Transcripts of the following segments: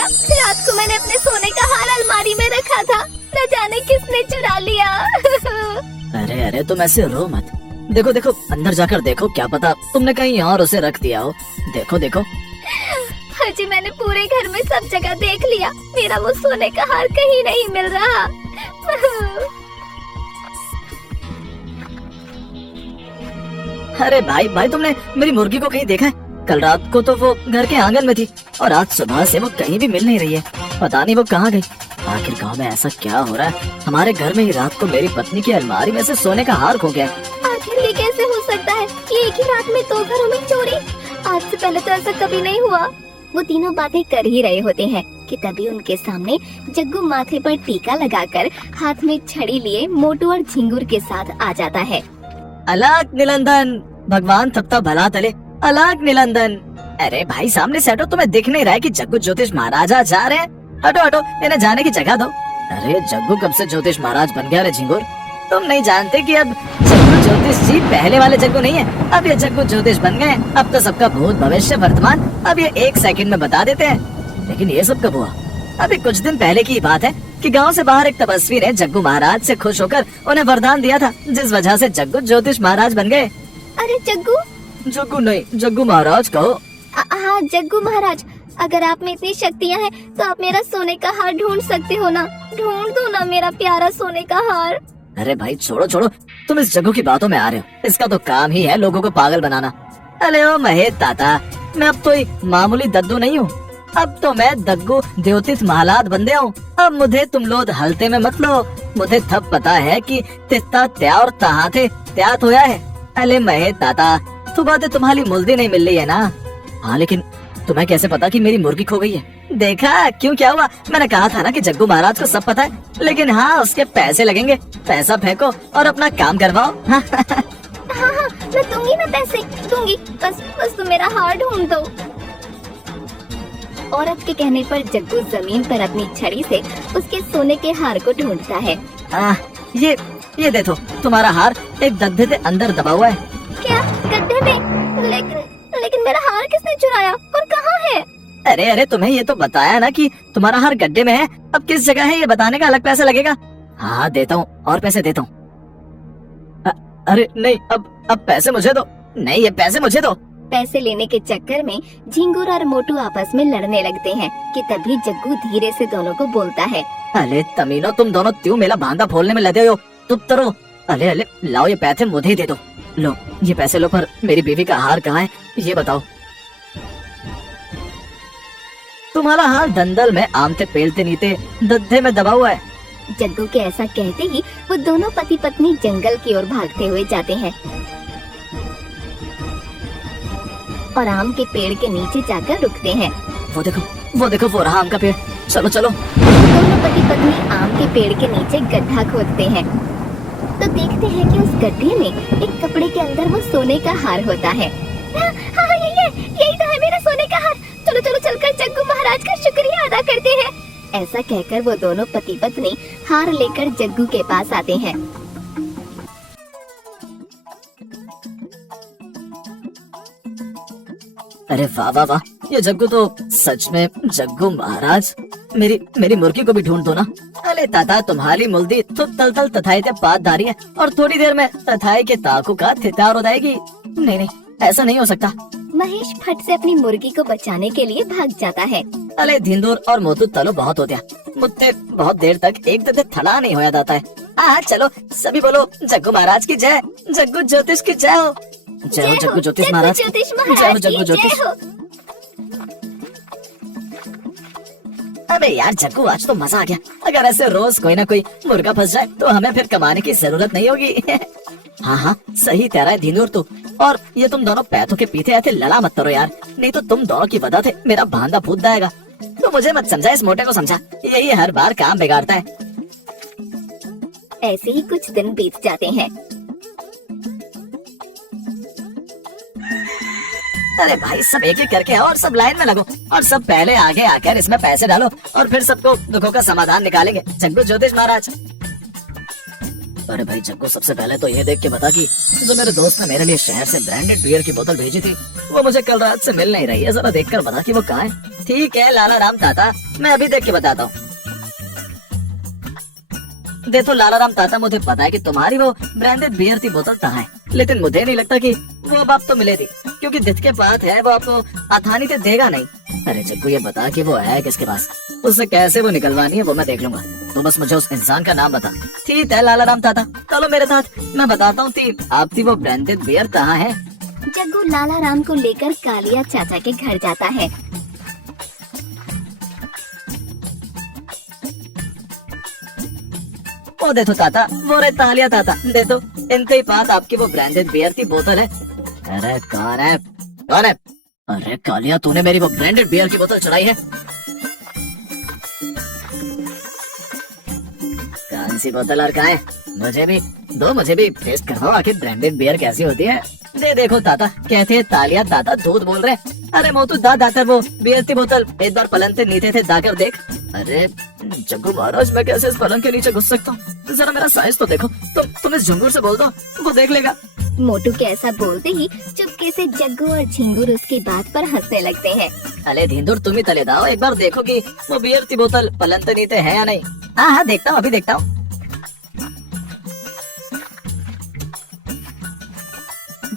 गया। रात को मैंने अपने सोने का हार अलमारी में रखा था, न जाने किसने चुरा लिया। अरे अरे तुम ऐसे रो मत। देखो देखो अंदर जाकर देखो, क्या पता तुमने कहीं और उसे रख दिया हो। देखो देखो। हाजी मैंने पूरे घर में सब जगह देख लिया, मेरा वो सोने का हार कहीं नहीं मिल रहा। अरे भाई भाई तुमने मेरी मुर्गी को कहीं देखा है? कल रात को तो वो घर के आंगन में थी और आज सुबह से वो कहीं भी मिल नहीं रही है। पता नहीं वो कहाँ गई। आखिर गाँव में ऐसा क्या हो रहा है? हमारे घर में ही रात को मेरी पत्नी की अलमारी में से सोने का हार खो गया। आखिर ये कैसे हो सकता है? ये एक ही रात में 2 घरों में चोरी। आज से पहले तो ऐसा कभी नहीं हुआ। वो तीनों बातें कर ही रहे होते हैं कि तभी उनके सामने जग्गू माथे पर टीका लगाकर हाथ में छड़ी लिए मोटू और झिंगुर के साथ आ जाता है। अलग निलंदन, भगवान तब तक भला तले। अलग निलंदन। अरे भाई सामने से हटो, तुम्हें दिख नहीं रहा है कि जग्गू ज्योतिष महाराजा जा रहे हैं? हटो हटो, इन्हें जाने की जगह दो। अरे जग्गू कब से ज्योतिष महाराज बन गया रे झिंगुर? तुम नहीं जानते कि अब जग्गू ज्योतिष जी पहले वाले जग्गू नहीं है, अब ये जग्गू ज्योतिष बन गए हैं। अब तो सबका भूत भविष्य वर्तमान अब ये 1 सेकंड में बता देते हैं। लेकिन ये सब कब हुआ? अभी कुछ दिन पहले की बात है कि गांव से बाहर एक तपस्वी ने जग्गू महाराज से खुश होकर उन्हें वरदान दिया था, जिस वजह से जग्गू ज्योतिष महाराज बन गए। अरे जग्गू? जग्गू नहीं, जग्गू महाराज कहो। हाँ जग्गू महाराज, अगर आप में इतनी शक्तियाँ हैं तो आप मेरा सोने का हार ढूंढ सकते हो ना? ढूंढ दो ना मेरा प्यारा सोने का हार। अरे भाई छोड़ो छोड़ो, तुम इस जग्गू की बातों में आ रहे हो। इसका तो काम ही है लोगों को पागल बनाना। अरे ओ महेश ताता, मैं अब तो मामूली दद्दू नहीं हूँ, अब तो मैं दग्गू द्योतिष महालाद बंदे हूँ। अब मुझे तुम लोग हलते में मत लो। मुझे तब पता है कि तिस्ता त्या और तहा थे त्यात होया है। अरे महेश ताता, तू बातें तुम्हारी मुल्दी नहीं मिल रही है ना? हाँ लेकिन तुम्हें कैसे पता कि मेरी मुर्गी खो गई है? देखा क्यों, क्या हुआ? मैंने कहा था ना कि जग्गू महाराज को सब पता है। लेकिन हाँ, उसके पैसे लगेंगे। पैसा फेंको और अपना काम करवाओ। हाँ हाँ मैं दूंगी ना, पैसे दूंगी। बस तुम मेरा हार ढूंढ दो। औरत के कहने पर जग्गू जमीन पर अपनी छड़ी से उसके सोने के हार को ढूंढता है। ये देखो, तुम्हारा हार एक गड्ढे के अंदर दबा हुआ है। क्या गड्ढे में? लेकिन मेरा हार किसने चुराया और कहाँ है? अरे अरे तुम्हें ये तो बताया ना कि तुम्हारा हार गड्ढे में है। अब किस जगह है ये बताने का अलग पैसा लगेगा। हाँ देता हूँ, और पैसे देता हूँ। अरे नहीं, अब पैसे मुझे दो। नहीं, ये पैसे मुझे दो। पैसे लेने के चक्कर में झिंगुर और मोटू आपस में लड़ने लगते हैं कि तभी जग्गू धीरे से दोनों को बोलता है। अरे तमीनो, तुम दोनों त्यों मेरा भांडा फोड़ने में लगे हो? चुप करो। अरे अरे लाओ, ये पैसे मुझे ही दे दो। लो ये पैसे लो, पर मेरी बीवी का हार कहाँ है ये बताओ। तुम्हारा हार दंदल में आम के पेड़ के नीचे गड्ढे में दबा हुआ है। जग्गू के ऐसा कहते ही वो दोनों पति पत्नी जंगल की ओर भागते हुए जाते हैं और आम के पेड़ के नीचे जाकर रुकते हैं। वो देखो वो रहा आम का पेड़। चलो चलो। दोनों पति पत्नी आम के पेड़ के नीचे गड्ढा खोदते हैं तो देखते हैं कि उस गड्ढे में एक कपड़े के अंदर वो सोने का हार होता है। हाँ यही तो है मेरा सोने का हार। चलो चलो चलकर जग्गू महाराज का शुक्रिया अदा करते हैं। ऐसा कहकर वो दोनों पति पत्नी हार लेकर जग्गू के पास आते हैं। अरे वाह वाह वाह, ये जग्गू तो सच में जग्गू महाराज। मेरी मुर्गी को भी ढूंढ दो ना। अरे ताता, तुम्हारी मुल्दी तो तल तल तथाई ते पात धारी है और थोड़ी देर में तथाई के ताकू का थितार हो जाएगी। नहीं, ऐसा नहीं हो सकता। महेश फट से अपनी मुर्गी को बचाने के लिए भाग जाता है। अरे धिंदूर और मोतू तलो बहुत हो गया। मुझसे बहुत देर तक एक दफे थड़ा नहीं होया जाता है। चलो सभी बोलो जग्गू महाराज की जय, जग्गू ज्योतिष की जय हो। जय हो जग्गू ज्योतिष महाराज, जय हो जग्गू ज्योतिष। अबे यार जग्गू, आज तो मजा आ गया। अगर ऐसे रोज कोई ना कोई मुर्गा फंस जाए तो हमें फिर कमाने की जरूरत नहीं होगी। हाँ सही कह रहा है धिंदूर तू। और ये तुम दोनों पैथों के पीछे ऐसे लड़ा मत करो यार, नहीं तो तुम दोनों की वजह से मेरा भांडा फूट जाएगा। तो मुझे मत समझा, इस मोटे को समझा। यही हर बार काम बिगाड़ता है। ऐसे ही कुछ दिन बीत जाते हैं। अरे भाई, सब एक एक करके आओ और सब लाइन में लगो और सब पहले आगे आकर इसमें पैसे डालो और फिर सबको दुखों का समाधान निकालेंगे जग्गू ज्योतिष महाराज। अरे भाई जग्गू, सबसे पहले तो ये देख के बता कि जो मेरे दोस्त ने मेरे लिए शहर से ब्रांडेड बियर की बोतल भेजी थी वो मुझे कल रात से मिल नहीं रही है। जरा देखकर बता कि वो कहाँ है। ठीक है लाला राम ताता, मैं अभी देख के बताता हूँ। देखो लाला राम ताता, मुझे पता है कि तुम्हारी वो ब्रांडेड बियर की बोतल कहाँ है, लेकिन मुझे नहीं लगता कि वो अब आपको मिलेगी, क्योंकि जिसके पास है वो आपको आसानी से देगा नहीं। अरे जग्गू ये बता कि वो है किसके पास, उससे कैसे वो निकलवानी है वो मैं देख लूंगा। तो बस मुझे उस इंसान का नाम बता। ठीक है लाला राम ताता, चलो मेरे साथ, मैं बताता हूँ कि आपकी वो ब्रांडेड बियर कहाँ है। जग्गू लाला राम को लेकर कालिया चाचा के घर जाता है। वो देखो ताता, वो रे तालिया ताता, देखो इनके ही पास आपकी वो ब्रांडेड बियर की बोतल है। अरे कौन है, कौन है? अरे कालिया, तूने मेरी वो ब्रांडेड बियर की बोतल चुराई है? कौन सी बोतल और कहाँ है? मुझे भी दो, मुझे भी टेस्ट करवाओ, आखिर ब्रांडेड बियर कैसी होती है। देखो ताता, कहते हैं तालिया ताता दूध बोल रहे। अरे मोतू दा दाकर वो बियर की बोतल एक बार पलंग से नीचे थे दाकर देख। अरे जग्गू महाराज, मैं कैसे इस पलंग के नीचे घुस सकता हूँ? जरा मेरा साइज तो देखो। तुम इस झुंगूर से बोल दो, वो देख लेगा। मोटू के ऐसा बोलते ही चुपके से जग्गू और झिंगुर उसकी बात पर हंसने लगते हैं। अरे धिंदुर, तुम ही तले दाओ, एक बार देखो कि वो बियर की बोतल पलंग से नीचे है या नहीं। हाँ हाँ देखता हूँ, अभी देखता हूँ।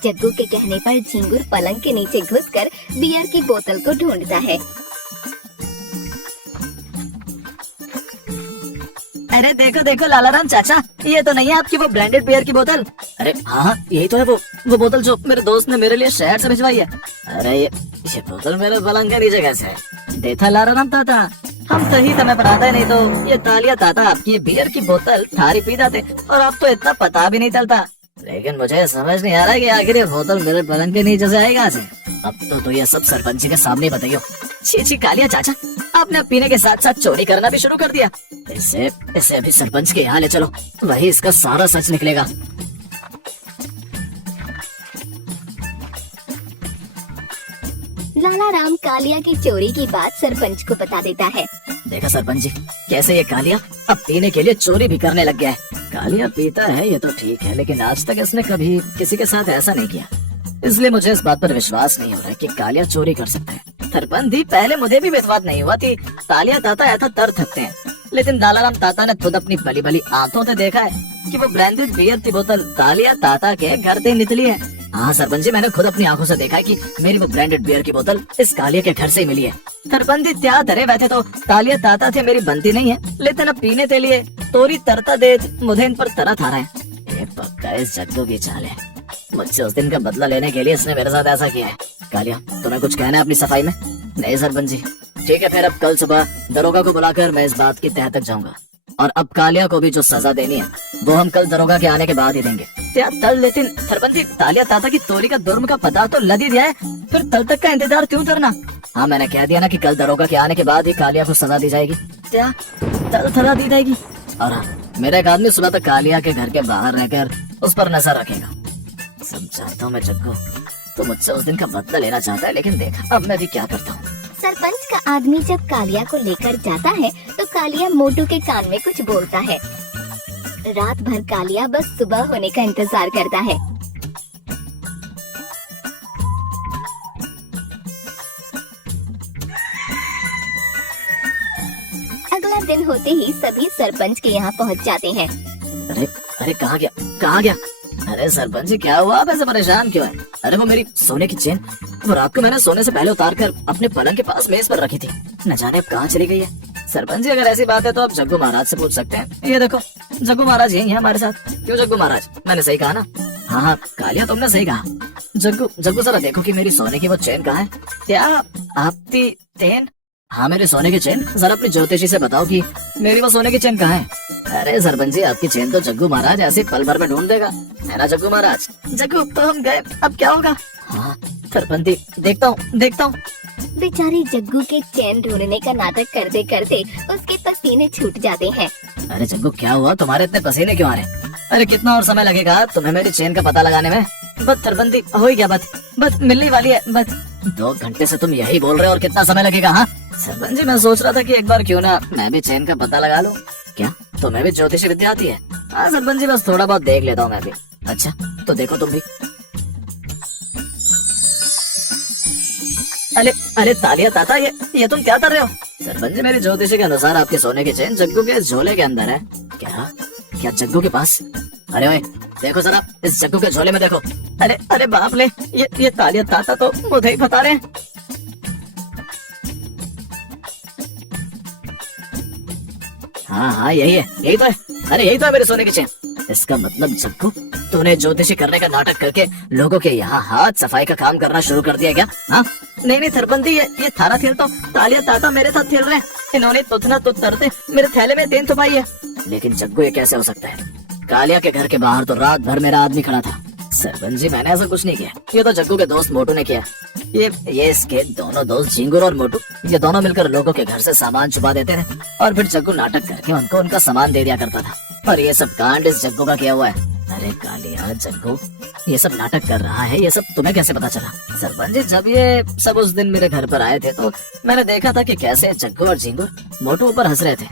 जग्गू के कहने पर झिंगुर पलंग के नीचे घुसकर बियर की बोतल को ढूंढता है। अरे देखो देखो लाला राम चाचा, ये तो नहीं है आपकी वो ब्रांडेड बियर की बोतल? अरे हाँ यही तो है वो बोतल जो मेरे दोस्त ने मेरे लिए शहर से भिजवाई है। अरे ये बोतल मेरे पलंग के नीचे कैसे है? देखा लाला राम ताता, हम सही समय पर आते, नहीं तो ये तालिया ताता आपकी बियर की बोतल थारी पी जाते और आप तो इतना पता भी नहीं चलता। लेकिन मुझे समझ नहीं आ रहा कि आखिर ये बोतल मेरे पलंग के नीचे से आएगा से। अब तो ये सब सरपंच के सामने बताइयो। छी कालिया चाचा, आपने पीने के साथ साथ चोरी करना भी शुरू कर दिया। इसे अभी सरपंच के यहाँ ले चलो, वही इसका सारा सच निकलेगा। लाला राम कालिया की चोरी की बात सरपंच को बता देता है। देखा सरपंच जी, कैसे ये कालिया अब पीने के लिए चोरी भी करने लग गया है। कालिया पीता है ये तो ठीक है, लेकिन आज तक इसने कभी किसी के साथ ऐसा नहीं किया, इसलिए मुझे इस बात पर विश्वास नहीं हो रहा है कि कालिया चोरी कर सकता है। सरपंच जी, पहले मुझे भी विश्वास नहीं हुआ कि तालिया ताता ऐसा कर सकते हैं, लेकिन लाला राम ताता ने खुद अपनी बली बली आंखों से देखा है कि वो ब्रांडेड बियर की बोतल तालिया ताता के घर से निकली है। हाँ सरपंच जी, मैंने खुद अपनी आंखों से देखा है कि मेरी वो ब्रांडेड बियर की बोतल इस कालिया के घर से ही मिली है। सरपंच जी क्या करे, वैसे तो तालिया ताता से मेरी बनती नहीं है, लेकिन अब पीने के लिए तोरी तरता दे मुझे इन पर तरस आ रहा है। ये पक्का इस जग्गू की चाल है, मुझसे उस दिन का बदला लेने के लिए इसने मेरे साथ ऐसा किया है। कालिया, तुम्हें कुछ कहना है अपनी सफाई में? नहीं सरपंच जी। ठीक है, फिर अब कल सुबह दरोगा को बुलाकर मैं इस बात की तह तक जाऊंगा, और अब कालिया को भी जो सजा देनी है वो हम कल दरोगा के आने के बाद ही देंगे। क्या तल, लेकिन सरपंच जी तालिया ताता की चोरी का जुर्म का पता तो लग ही गया है, फिर तल तक का इंतजार क्यों करना? हाँ मैंने कह दिया ना कि कल दरोगा के आने के बाद ही कालिया को सजा दी जाएगी। क्या तल सजा दी जाएगी? और हाँ, मेरा एक आदमी सुबह तक कालिया के घर के बाहर रहकर उस पर नजर रखेगा। समझाता हूँ मैं जग्गू, तो मुझसे उस दिन का बदला लेना चाहता है, लेकिन देख अब मैं भी क्या करता हूँ। सरपंच का आदमी जब कालिया को लेकर जाता है तो कालिया मोटू के कान में कुछ बोलता है। रात भर कालिया बस सुबह होने का इंतजार करता है। अगला दिन होते ही सभी सरपंच के यहाँ पहुँच जाते हैं। अरे अरे कहाँ गया? अरे सरपंच जी क्या हुआ, आप ऐसे परेशान क्यों हैं? अरे वो मेरी सोने की चेन, वो रात को मैंने सोने से पहले उतार कर अपने पलंग के पास मेज पर रखी थी, न जाने अब कहाँ चली गई है। सरपंच जी अगर ऐसी बात है तो आप जग्गू महाराज से पूछ सकते हैं। ये देखो जग्गू महाराज यही है हमारे साथ। क्यों जग्गू महाराज, मैंने सही कहा ना? हाँ कालिया तुमने सही कहा। जग्गू जरा देखो कि मेरी सोने की वो चेन कहाँ है। क्या आपकी चेन? हाँ मेरे सोने की चेन, जरा अपनी ज्योतिषी से बताओ कि मेरी वो सोने की चेन कहाँ है। अरे सरपंच जी आपकी चेन तो जग्गू महाराज ऐसे पल भर में ढूंढ देगा, है ना जग्गू महाराज? जग्गू तो हम गए, अब क्या होगा? हाँ सरपंच जी देखता हूँ। बेचारे जग्गू के चैन ढूंढने का नाटक करते करते उसके पसीने छूट जाते हैं। अरे जग्गू क्या हुआ, तुम्हारे इतने पसीने क्यों आ रहे हैं? अरे कितना और समय लगेगा तुम्हें मेरी चेन का पता लगाने में? बस सरपंच जी हो ही गया, बस मिलने वाली है, बस 2 घंटे से तुम यही बोल रहे हो और कितना समय लगेगा? हाँ सरपंच जी मैं सोच रहा था कि एक बार क्यों ना मैं भी चेन का पता लगा लूं। क्या तुम्हें भी ज्योतिषी विद्या आती है? हाँ सरपंच जी, बस थोड़ा बहुत देख लेता हूँ मैं भी। अच्छा तो देखो तुम भी। अरे अरे तालिया ताता, ये तुम क्या कर रहे हो? सरपंच जी, मेरी ज्योतिषी के अनुसार आपके सोने की चेन जग्गू के झोले के अंदर है। क्या क्या जग्गू के पास? अरे ओए देखो जरा, इस जग्गू के झोले में देखो। अरे अरे बाप ले, ये तालिया ताता तो मुझे ही बता रहे हैं। हाँ यही तो है। अरे यही तो है मेरे सोने की चेन। इसका मतलब जग्गू, तूने ज्योतिषी करने का नाटक करके लोगों के यहाँ हाथ सफाई का काम करना शुरू कर दिया क्या? हाँ नहीं सरपंच जी, ये थारा खेल तो तालिया ताता मेरे साथ खेल रहे हैं। इन्होंने तुतना तो तरते मेरे थैले में तेन थुपाई है। लेकिन जग्गू, ये कैसे हो सकता है? कालिया के घर के बाहर तो रात भर मेरा आदमी खड़ा था। सरपंच जी, मैंने ऐसा कुछ नहीं किया, ये तो जग्गू के दोस्त मोटू ने किया। ये इसके दोनों दोस्त झिंगुर और मोटू, ये दोनों मिलकर लोगों के घर से सामान छुपा देते थे और फिर जग्गू नाटक करके उनको उनका सामान दे दिया करता था। और ये सब कांड इस जग्गू का किया हुआ है। अरे कालिया, जग्गू ये सब नाटक कर रहा है, ये सब तुम्हें कैसे पता चला? सरपंच जी, जब ये सब उस दिन मेरे घर पर आए थे तो मैंने देखा था कि कैसे जग्गू और झिंगुर मोटू ऊपर हंस रहे थे,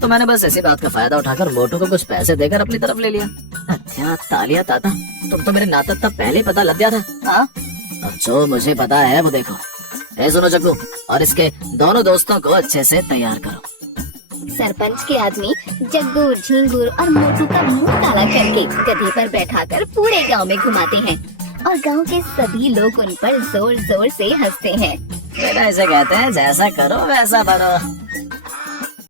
तो मैंने बस इसी बात का फायदा उठाकर मोटू को कुछ पैसे देकर अपनी तरफ ले लिया। अच्छा तालिया ताता, तुम तो मेरे नाटक तक पहले ही पता लग गया था। हाँ अब जो मुझे पता है वो देखो। सुनो जग्गू, और इसके दोनों दोस्तों को अच्छे से तैयार करो। सरपंच के आदमी जग्गू, झिंगुर और मोटू का मुंह काला करके गधे पर बैठाकर पूरे गांव में घुमाते हैं और गांव के सभी लोग उन पर जोर जोर से हंसते हैं। बेटा, इसे कहते हैं जैसा करो वैसा बनो।